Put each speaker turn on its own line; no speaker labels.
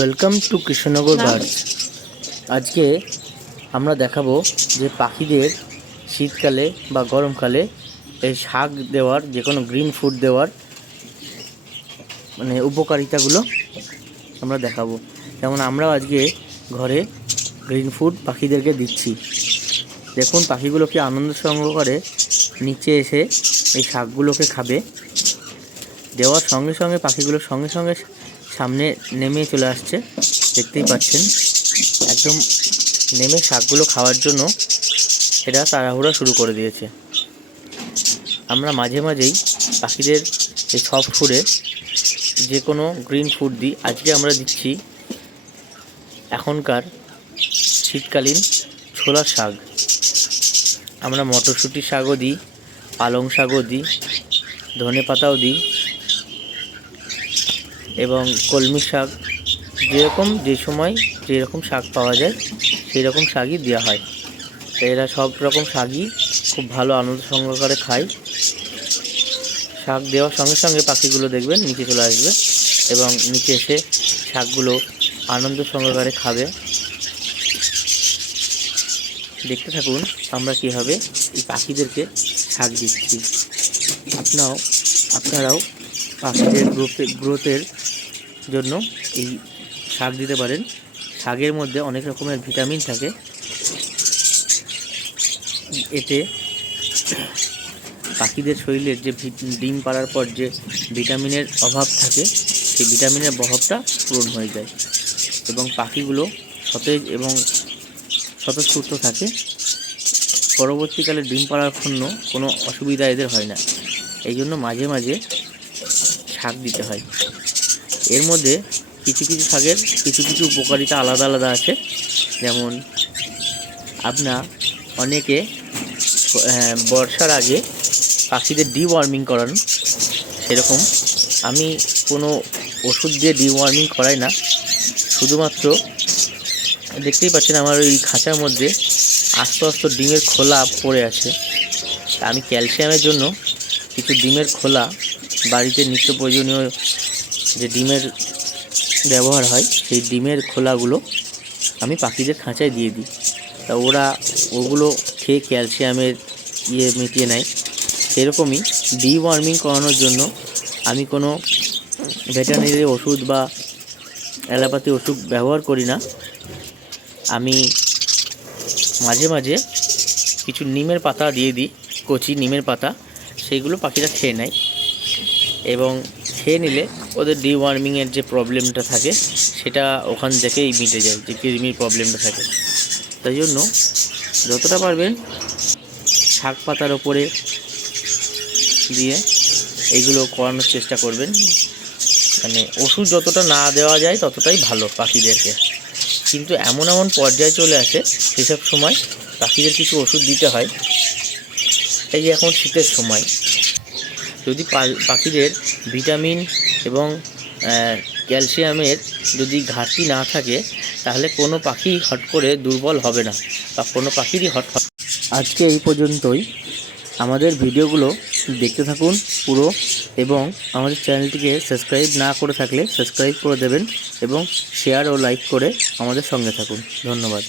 Welcome to Krishnanagar birds আজকে আমরা দেখাবো যে পাখিদের শীতকালে বা গরমকালে এই শাক দেওয়ার যে কোনো গ্রিন ফুড দেওয়ার মানে উপকারিতাগুলো আমরা দেখাবো। যেমন আমরাও আজকে ঘরে গ্রিন ফুড পাখিদেরকে দিচ্ছি। দেখুন পাখিগুলো কি আনন্দ সংগ্রহ করে নিচে এসে এই শাকগুলোকে খাবে। দেওয়ার সঙ্গে সঙ্গে পাখিগুলো সঙ্গে সঙ্গে সামনে নেমে চলে আসছে, দেখতেই পাচ্ছেন। একদম নেমে শাকগুলো খাওয়ার জন্য এরা তাড়াহুড়া শুরু করে দিয়েছে। আমরা মাঝে মাঝেই পাখিদের এই সফট ফুডে যে কোনো গ্রিন ফুড দিই। আজকে আমরা দিচ্ছি এখনকার শীতকালীন ছোলার শাক। আমরা মটরশুঁটির শাকও দিই, পালং শাকও দিই ধনে পাতাও দিই। এবং কলমি শাক যেরকম যে সময় যেরকম শাক পাওয়া যায় সেই রকম শাকই দেওয়া হয়। তো এরা সব রকম শাকই খুব ভালো আনন্দ সহকারে খায়। শাক দেওয়ার সঙ্গে সঙ্গে পাখিগুলো দেখবেন, নিচে চলে আসবে এবং নিচে এসে শাকগুলো আনন্দ সহকারে খাবে। দেখতে থাকুন আমরা কীভাবে এই পাখিদেরকে শাক দিচ্ছি। আপনারাও আপনারাও পাখিদের গ্রোথে, গ্রোথের জন্য এই শাক দিতে পারেন। শাকের মধ্যে অনেক রকমের ভিটামিন থাকে। এতে পাখিদের শরীরের যে ডিম পাড়ার পর যে ভিটামিনের অভাব থাকে, সেই ভিটামিনের অভাবটা পূরণ হয়ে যায় এবং পাখিগুলো সতেজ এবং স্বতঃস্ফূর্ত থাকে। পরবর্তীকালে ডিম পাড়ার জন্য কোনো অসুবিধা এদের হয় না। এই জন্য মাঝে মাঝে শাক দিতে হয়। এর মধ্যে কিছু কিছু শাকের কিছু কিছু উপকারিতা আলাদা আলাদা আছে। যেমন আপনার অনেকে আহ, বর্ষার আগে পাখিদের ডিওয়ার্মিং করান সেরকম। আমি কোনো ওষুধ দিয়ে ডিওয়ার্মিং করাই না। শুধুমাত্র দেখতেই পাচ্ছেন আমার ওই খাঁচার মধ্যে আস্তে আস্তে ডিমের খোলা পড়ে আছে। আমি ক্যালসিয়ামের জন্য কিছু ডিমের খোলা বাড়িতে নিত্য প্রয়োজনীয় যে ডিমের ব্যবহার হয়, সেই ডিমের খোলাগুলো আমি পাখিদের খাঁচায় দিয়ে দিই। তা ওরা ওগুলো খেয়ে ক্যালসিয়ামের ইয়ে মিটিয়ে নেয়। সেরকমই ডিওয়ার্মিং করানোর জন্য আমি কোনো ভেটেরিনারি ওষুধ বা অ্যালোপ্যাথি ওষুধ ব্যবহার করি না। আমি মাঝে মাঝে কিছু নিমের পাতা দিয়ে দিই, কচি নিমের পাতা, সেইগুলো পাখিরা খেয়ে নেয়। এবং খেয়ে নিলে ওদের ডিওয়ার্মিংয়ের যে প্রবলেমটা থাকে, সেটা ওখান থেকেই মিটে যায়, যে কৃমির প্রবলেমটা থাকে। তাই জন্য যতটা পারবেন শাক পাতার ওপরে দিয়ে এইগুলো করানোর চেষ্টা করবেন। মানে ওষুধ যতটা না দেওয়া যায়, ততটাই ভালো পাখিদেরকে। কিন্তু এমন এমন পর্যায়ে চলে আসে সেসব সময় পাখিদের কিছু ওষুধ দিতে হয়। এই যে এখন শীতের সময় যদি পাখিদের ভিটামিন এবং ক্যালসিয়ামের যদি ঘাটতি না থাকে, তাহলে কোনো পাখি হট করে দুর্বল হবে না বা কোনো পাখিরই হট আজকে এই পর্যন্তই। আমাদের ভিডিওগুলো দেখতে থাকুন পুরো এবং আমাদের চ্যানেলটিকে সাবস্ক্রাইব না করে থাকলে সাবস্ক্রাইব করে দেবেন এবং শেয়ার ও লাইক করে আমাদের সঙ্গে থাকুন। ধন্যবাদ।